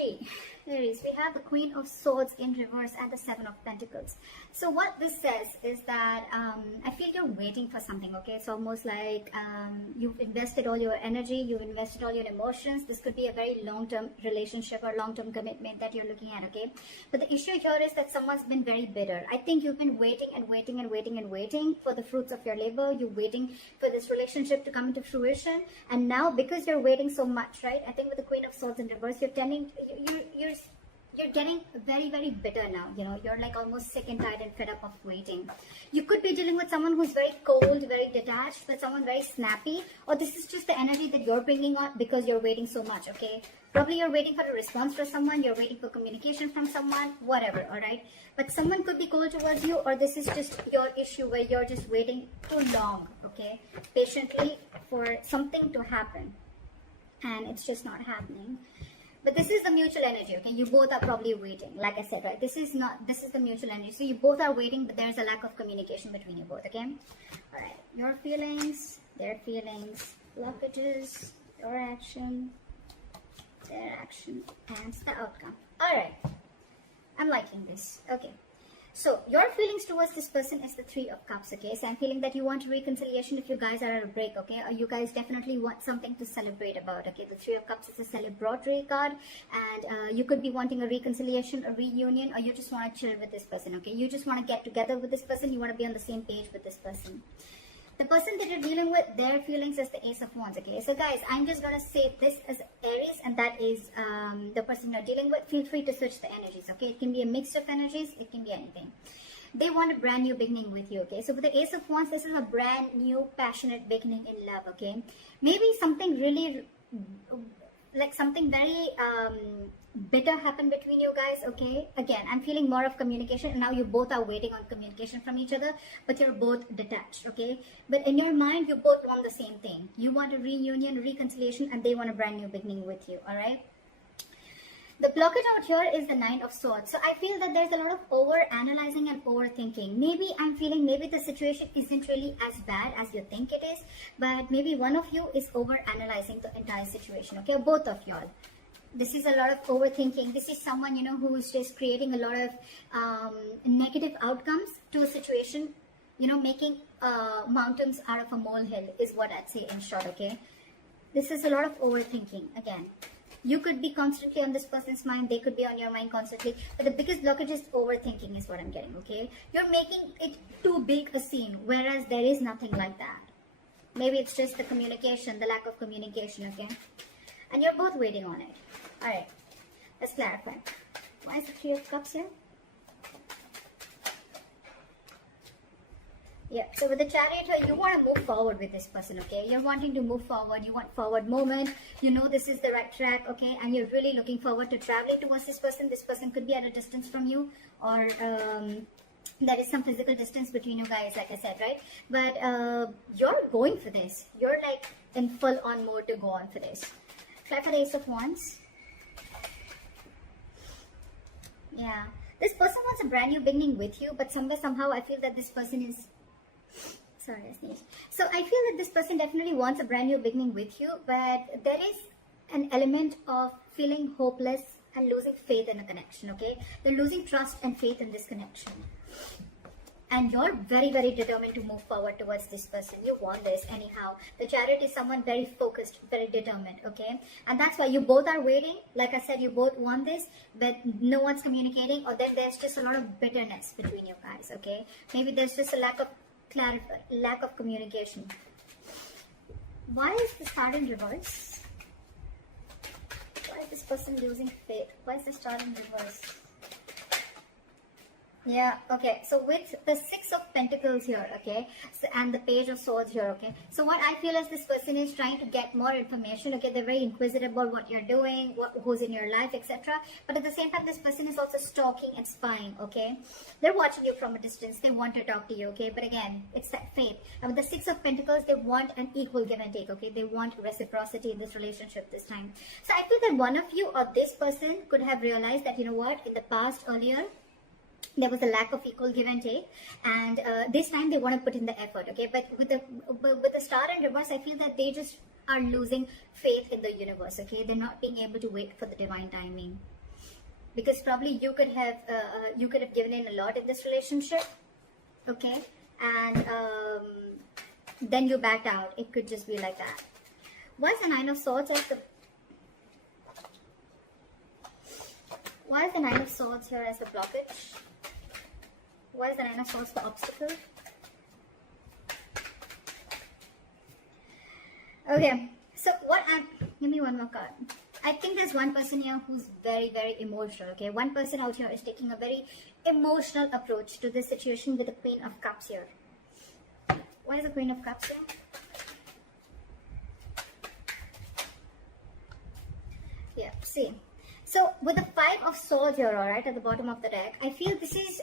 energy, Aries, we have the Queen of Swords in reverse and the Seven of Pentacles. So what this says is that I feel you're waiting for something, okay? It's almost like you've invested all your energy, you've invested all your emotions. This could be a very long-term relationship or long-term commitment that you're looking at, okay? But the issue here is that someone's been very bitter. I think you've been waiting and waiting and waiting and waiting for the fruits of your labor. You're waiting for this relationship to come into fruition. And now, because you're waiting so much, right? I think with the Queen of Swords in reverse, you're getting very, very bitter now. You know, you're like almost sick and tired and fed up of waiting. You could be dealing with someone who's very cold, very detached, but someone very snappy, or this is just the energy that you're bringing on because you're waiting so much, okay? Probably you're waiting for a response from someone, you're waiting for communication from someone, whatever, all right? But someone could be cold towards you, or this is just your issue where you're just waiting too long, okay? Patiently for something to happen, and it's just not happening. But this is the mutual energy, okay? You both are probably waiting, like I said, right? This is the mutual energy. So you both are waiting, but there's a lack of communication between you both, okay? All right, your feelings, their feelings, blockages, your action, their action, and the outcome. All right, I'm liking this, okay. So your feelings towards this person is the Three of Cups, okay? So I'm feeling that you want reconciliation if you guys are at a break, okay? Or you guys definitely want something to celebrate about, okay? The Three of Cups is a celebratory card, and you could be wanting a reconciliation, a reunion, or you just want to chill with this person, okay? You just want to get together with this person. You want to be on the same page with this person. The person that you're dealing with, their feelings is the Ace of Wands, okay? So guys, I'm just going to say this as Aries, and that is the person you're dealing with. Feel free to switch the energies, okay? It can be a mix of energies. It can be anything. They want a brand new beginning with you, okay? So with the Ace of Wands, this is a brand new, passionate beginning in love, okay? Maybe something really, like something very bitter happened between you guys, okay? Again, I'm feeling more of communication, and now you both are waiting on communication from each other, but you're both detached, okay? But in your mind, you both want the same thing. You want a reunion, reconciliation, and they want a brand new beginning with you, all right? The blockage out here is the Nine of Swords. So I feel that there's a lot of over-analyzing and overthinking. Maybe I'm feeling maybe the situation isn't really as bad as you think it is, but maybe one of you is over-analyzing the entire situation, okay? Both of y'all. This is a lot of overthinking. This is someone, you know, who is just creating a lot of negative outcomes to a situation, you know, making mountains out of a molehill is what I'd say in short, okay? This is a lot of overthinking, again. You could be constantly on this person's mind. They could be on your mind constantly. But the biggest blockage is overthinking is what I'm getting, okay? You're making it too big a scene, whereas there is nothing like that. Maybe it's just the communication, the lack of communication, okay? And you're both waiting on it. All right, let's clarify. Why is the Three of Cups here? Yeah, so with the Chariot here, you want to move forward with this person, okay? You're wanting to move forward. You want forward movement. You know this is the right track, okay? And you're really looking forward to traveling towards this person. This person could be at a distance from you, or there is some physical distance between you guys, like I said, right? But you're going for this. You're like in full-on mode to go on for this. Try for the Ace of Wands. Yeah, this person wants a brand new beginning with you, but somehow I feel that this person is... Sorry, I sneezed. So I feel that this person definitely wants a brand new beginning with you, but there is an element of feeling hopeless and losing faith in a connection, okay? They're losing trust and faith in this connection. And you're very, very determined to move forward towards this person. You want this anyhow. The Chariot is someone very focused, very determined, okay? And that's why you both are waiting. Like I said, you both want this, but no one's communicating, or then there's just a lot of bitterness between you guys, okay? Maybe there's just a lack of communication. Why is the Star in reverse? Why is this person losing faith? Why is the Star in reverse? Yeah, okay, so with the Six of Pentacles here, okay, so, and the Page of Swords here, okay, so what I feel is this person is trying to get more information, okay, they're very inquisitive about what you're doing, who's in your life, etc. But at the same time, this person is also stalking and spying, okay, they're watching you from a distance, they want to talk to you, okay, but again, it's that faith. And with the Six of Pentacles, they want an equal give and take, okay, they want reciprocity in this relationship this time. So I feel that one of you or this person could have realized that, you know what, in the past, earlier, there was a lack of equal give and take, and this time they want to put in the effort, okay? But with the Star in reverse, I feel that they just are losing faith in the universe, okay? They're not being able to wait for the divine timing, because probably you could have given in a lot in this relationship, okay, and then you backed out. It could just be like that. Why is the Nine of Swords as the Why is the Nine of Swords here as the blockage? Why is the Nine of Swords the obstacle? Okay, so give me one more card. I think there's one person here who's very, very emotional, okay? One person out here is taking a very emotional approach to this situation with the Queen of Cups here. Why is the Queen of Cups here? Yeah, see. So with the Five of Swords here, alright, at the bottom of the deck, I feel this is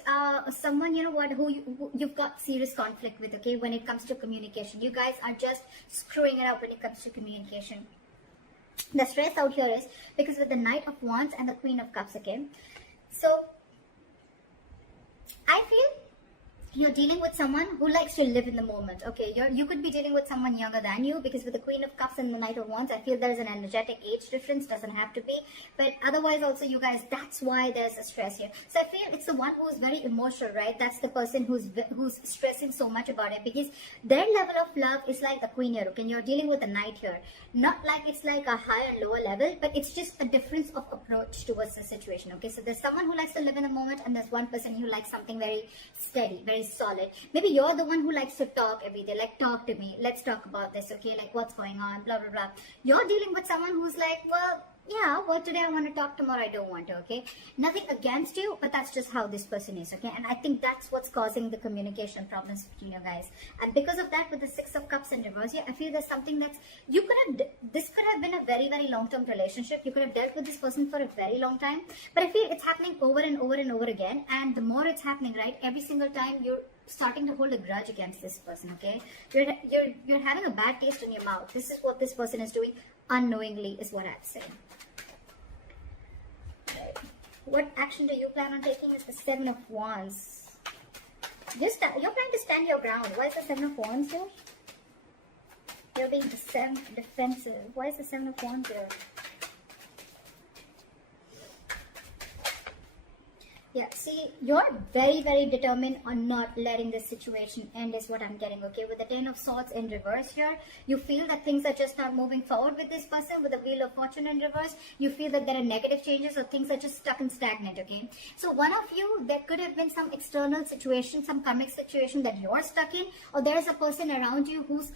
someone, you know what, who you've got serious conflict with, okay, when it comes to communication. You guys are just screwing it up when it comes to communication. The stress out here is because with the Knight of Wands and the Queen of Cups, okay. So I feel you're dealing with someone who likes to live in the moment, okay? You could be dealing with someone younger than you, because with the Queen of Cups and the Knight of Wands, I feel there's an energetic age difference. Doesn't have to be, but otherwise also, you guys, that's why there's a stress here. So I feel it's the one who's very emotional, right? That's the person who's stressing so much about it, because their level of love is like the Queen here, okay? And you're dealing with the Knight here. Not like it's like a higher and lower level, but it's just a difference of approach towards the situation, okay? So there's someone who likes to live in the moment, and there's one person who likes something very steady, very solid. Maybe you're the one who likes to talk every day, like, talk to me, let's talk about this, okay, like, what's going on, blah blah blah. You're dealing with someone who's like, well, yeah, well, today I want to talk, tomorrow I don't want to, okay? Nothing against you, but that's just how this person is, okay? And I think that's what's causing the communication problems between you guys. And because of that, with the Six of Cups in reverse here, I feel there's something that's, this could have been a very, very long-term relationship. You could have dealt with this person for a very long time, but I feel it's happening over and over and over again. And the more it's happening, right, every single time you're starting to hold a grudge against this person, okay? You're having a bad taste in your mouth. This is what this person is doing unknowingly, is what I'd say. What action do you plan on taking is the Seven of Wands. You're trying to stand your ground. Why is the Seven of Wands here? You're being defensive. Why is the Seven of Wands here? Yeah, see, you're very, very determined on not letting this situation end, is what I'm getting, okay? With the Ten of Swords in reverse here, you feel that things are just not moving forward with this person. With the Wheel of Fortune in reverse, you feel that there are negative changes, or things are just stuck and stagnant, okay? So one of you, there could have been some external situation, some karmic situation that you're stuck in, or there's a person around you who's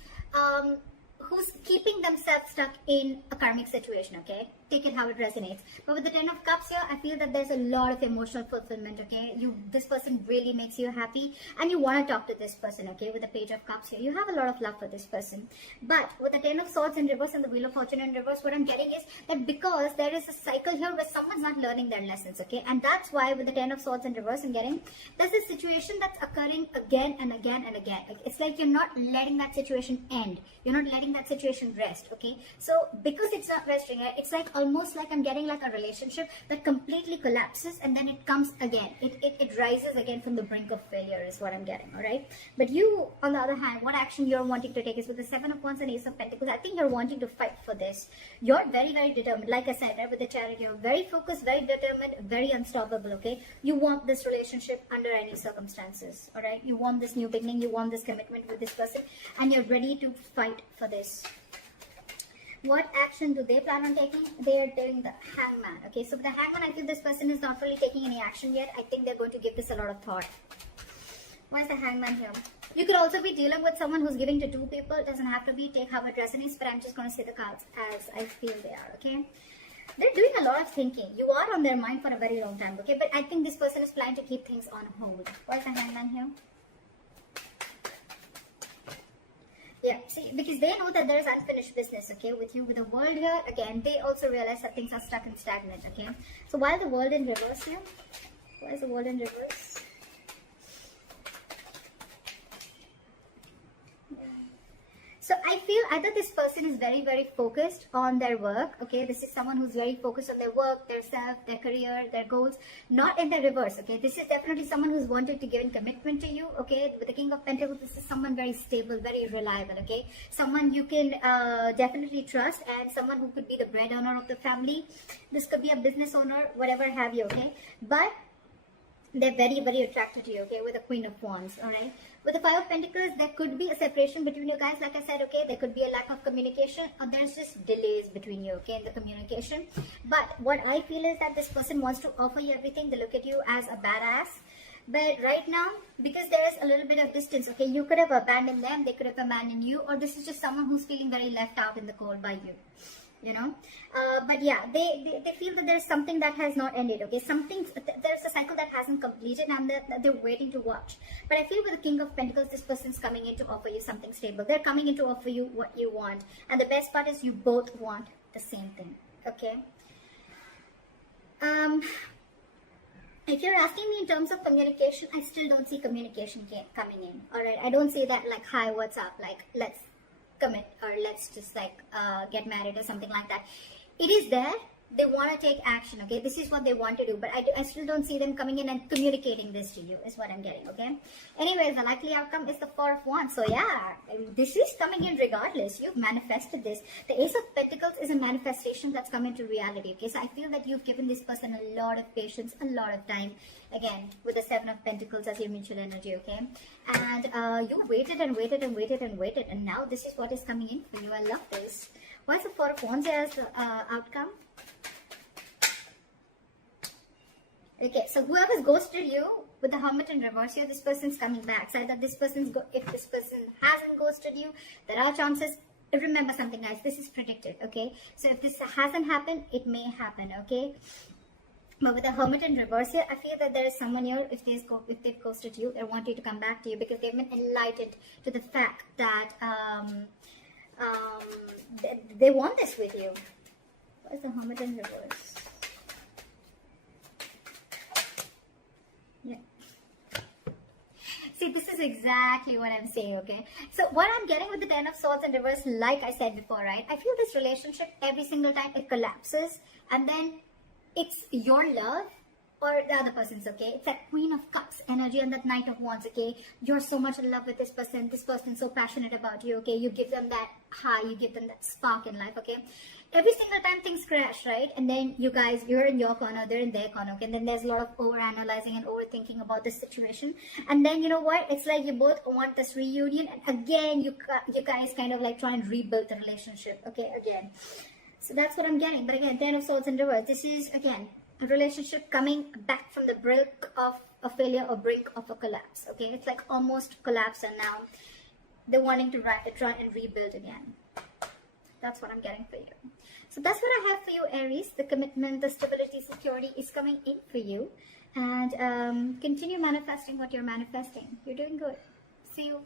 keeping themselves stuck in a karmic situation, okay? Take it how it resonates. But with the Ten of Cups here, I feel that there's a lot of emotional fulfillment, okay? This person really makes you happy, and you want to talk to this person, okay? With the Page of Cups here, you have a lot of love for this person. But with the Ten of Swords in reverse and the Wheel of Fortune in reverse, what I'm getting is that because there is a cycle here where someone's not learning their lessons, okay? And that's why with the Ten of Swords in reverse, I'm getting there's a situation that's occurring again and again and again. It's like you're not letting that situation end. You're not letting that situation rest, okay? So because it's not resting, right, it's like almost like I'm getting like a relationship that completely collapses, and then it comes again. It rises again from the brink of failure, is what I'm getting, all right? But you, on the other hand, what action you're wanting to take is with the Seven of Wands and Ace of Pentacles. I think you're wanting to fight for this. You're very, very determined. Like I said, right, with the Chariot, you're very focused, very determined, very unstoppable, okay? You want this relationship under any circumstances, all right? You want this new beginning, you want this commitment with this person, and you're ready to fight for this. What action do they plan on taking? They are doing the Hangman. Okay, so with the Hangman, I feel this person is not really taking any action yet. I think they're going to give this a lot of thought. Why is the Hangman here? You could also be dealing with someone who's giving to two people. It doesn't have to be. Take how it resonates, but I'm just going to say the cards as I feel they are, okay? They're doing a lot of thinking. You are on their mind for a very long time, okay? But I think this person is planning to keep things on hold. Why is the Hangman here? Yeah, see, because they know that there is unfinished business, okay, with you. With the World here, again, they also realize that things are stuck and stagnant, okay? So while the World in reverse here, why is the World in reverse? So I feel either this person is very, very focused on their work. Okay, this is someone who's very focused on their work, their self, their career, their goals, not in the reverse. Okay, this is definitely someone who's wanted to give in commitment to you. Okay, with the King of Pentacles, this is someone very stable, very reliable. Okay, someone you can definitely trust, and someone who could be the breadwinner of the family. This could be a business owner, whatever have you. Okay, but they're very, very attracted to you. Okay, with the Queen of Wands. All right, with the Five of Pentacles, there could be a separation between you guys. Like I said, okay, there could be a lack of communication, or there's just delays between you, okay, in the communication. But what I feel is that this person wants to offer you everything. They look at you as a badass. But right now, because there is a little bit of distance, okay, you could have abandoned them, they could have abandoned you, or this is just someone who's feeling very left out in the cold by you. You know, but yeah, they feel that there's something that has not ended. Okay, there's a cycle that hasn't completed, and that they're waiting to watch. But I feel with the King of Pentacles, this person's coming in to offer you something stable. They're coming in to offer you what you want, and the best part is you both want the same thing. Okay. If you're asking me in terms of communication, I still don't see communication coming in. All right, I don't see that like, hi, what's up, like, let's commit, or let's just like get married or something like that. It is there. They want to take action. Okay, this is what they want to do, but I still don't see them coming in and communicating this to you, is what I'm getting. Okay, anyways, the likely outcome is the Four of Wands. So yeah, this is coming in regardless. You've manifested this. The Ace of Pentacles is a manifestation that's come into reality. Okay, so I feel that you've given this person a lot of patience, a lot of time. Again, with the Seven of Pentacles as your mutual energy. Okay, and you waited and waited and waited and waited, and now this is what is coming in for you. I love this. Why is the Four of Wands as outcome? Okay, so whoever's ghosted you with the Hermit in reverse here, this person's coming back. So either this person's if this person hasn't ghosted you, there are chances. Remember something, guys. This is predicted. Okay, so if this hasn't happened, it may happen. Okay, but with the Hermit in reverse here, I feel that there is someone here. If they've ghosted you, they want you to come back to you because they've been enlightened to the fact that they want this with you. What is the Hermit in reverse? Yeah. See, this is exactly what I'm saying, okay? So what I'm getting with the Ten of Swords in reverse, like I said before, right? I feel this relationship, every single time it collapses, and then it's your love or the other person's, okay? It's that Queen of Cups energy and that Knight of Wands, okay? You're so much in love with this person's so passionate about you, okay? You give them that high, you give them that spark in life, okay? Every single time things crash, right? And then you guys, you're in your corner, they're in their corner, okay? And then there's a lot of over-analyzing and overthinking about this situation. And then, you know what? It's like you both want this reunion. And again, you guys kind of like try and rebuild the relationship, okay? Again. So that's what I'm getting. But again, Ten of Swords in reverse. This is, again, a relationship coming back from the brink of a failure or brink of a collapse, okay? It's like almost collapse, and now they're wanting to try and rebuild again. That's what I'm getting for you. So that's what I have for you, Aries. The commitment, the stability, security is coming in for you. And continue manifesting what you're manifesting. You're doing good. See you.